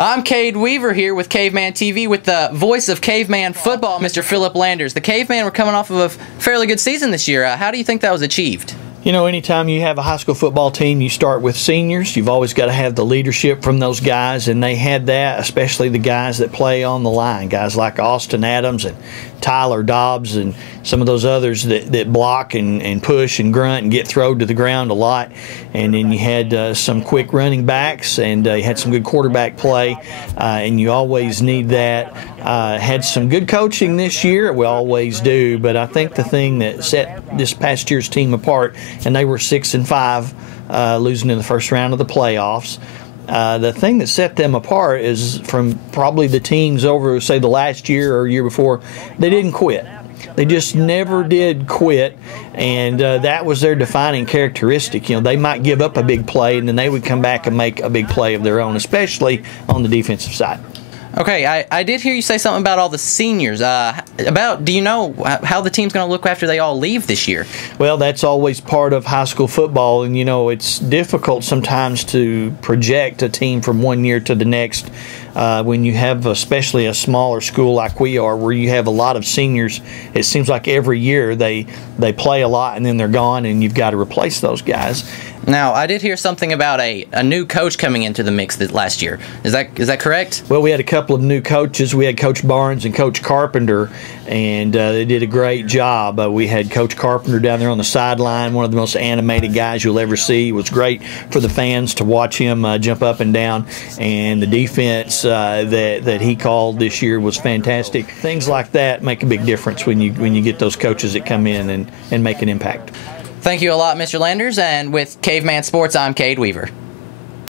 I'm Cade Weaver here with Caveman TV with the voice of Caveman Football, Mr. Philip Landers. The Caveman were coming off of a fairly good season this year. How do you think that was achieved? You know, anytime you have a high school football team, you start with seniors. You've always got to have the leadership from those guys, and they had that, especially the guys that play on the line, guys like Austin Adams and Tyler Dobbs and some of those others that block and push and grunt and get thrown to the ground a lot. And then you had some quick running backs, and you had some good quarterback play, and you always need that. Had some good coaching this year. We always do, but I think the thing that set this past year's team apart, and they were 6-5, losing in the first round of the playoffs. The thing that set them apart is from probably the teams over, say, the last year or year before, they didn't quit. They just never did quit, and that was their defining characteristic. You know, they might give up a big play, and then they would come back and make a big play of their own, especially on the defensive side. Okay, I did hear you say something about all the seniors. Do you know how the team's going to look after they all leave this year? Well, that's always part of high school football, and you know, it's difficult sometimes to project a team from one year to the next when you have especially a smaller school like we are, where you have a lot of seniors. It seems like every year they play a lot and then they're gone, and you've got to replace those guys. Now, I did hear something about a new coach coming into the mix last year. Is that correct? Well, we had a couple of new coaches. We had Coach Barnes and Coach Carpenter, and they did a great job. We had Coach Carpenter down there on the sideline, one of the most animated guys you'll ever see. It was great for the fans to watch him jump up and down, and the defense that he called this year was fantastic. Things like that make a big difference when you get those coaches that come in and make an impact. Thank you a lot, Mr. Landers, and with Caveman Sports, I'm Cade Weaver.